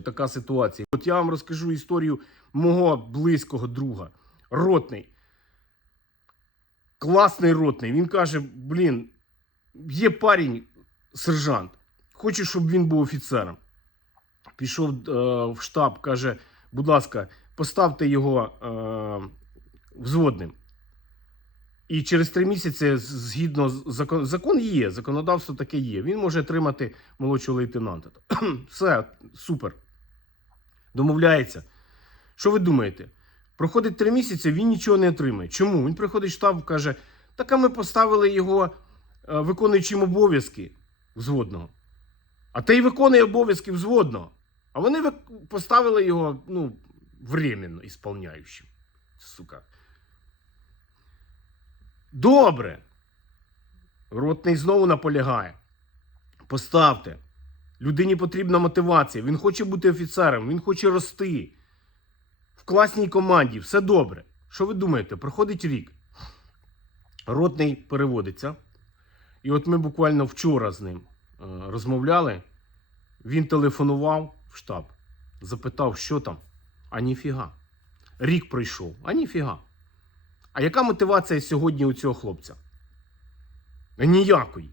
така ситуація. От я вам розкажу історію мого близького друга. Ротний. Класний ротний. Він каже: блін, є парень, сержант. Хочу, щоб він був офіцером. Пішов е, в штаб, каже: будь ласка, поставте його е, взводним. І через три місяці, згідно закон, закон є, законодавство таке є. Він може отримати молодшого лейтенанта. Все, супер. Домовляється. Що ви думаєте? Проходить три місяці, він нічого не отримає. Чому? Він приходить в штаб, каже: так а ми поставили його е, виконуючим обов'язки взводного. А той виконує обов'язки взводного. А вони поставили його, ну, временно ісполняючим. Сука. Добре. Ротний знову наполягає. Поставте. Людині потрібна мотивація. Він хоче бути офіцером, він хоче рости. В класній команді, все добре. Що ви думаєте? Проходить рік. Ротний переводиться. І от ми буквально вчора з ним е, розмовляли. Він телефонував в штаб, запитав, що там. А ніфіга. Рік пройшов, а ніфіга. А яка мотивація сьогодні у цього хлопця? Ніякої.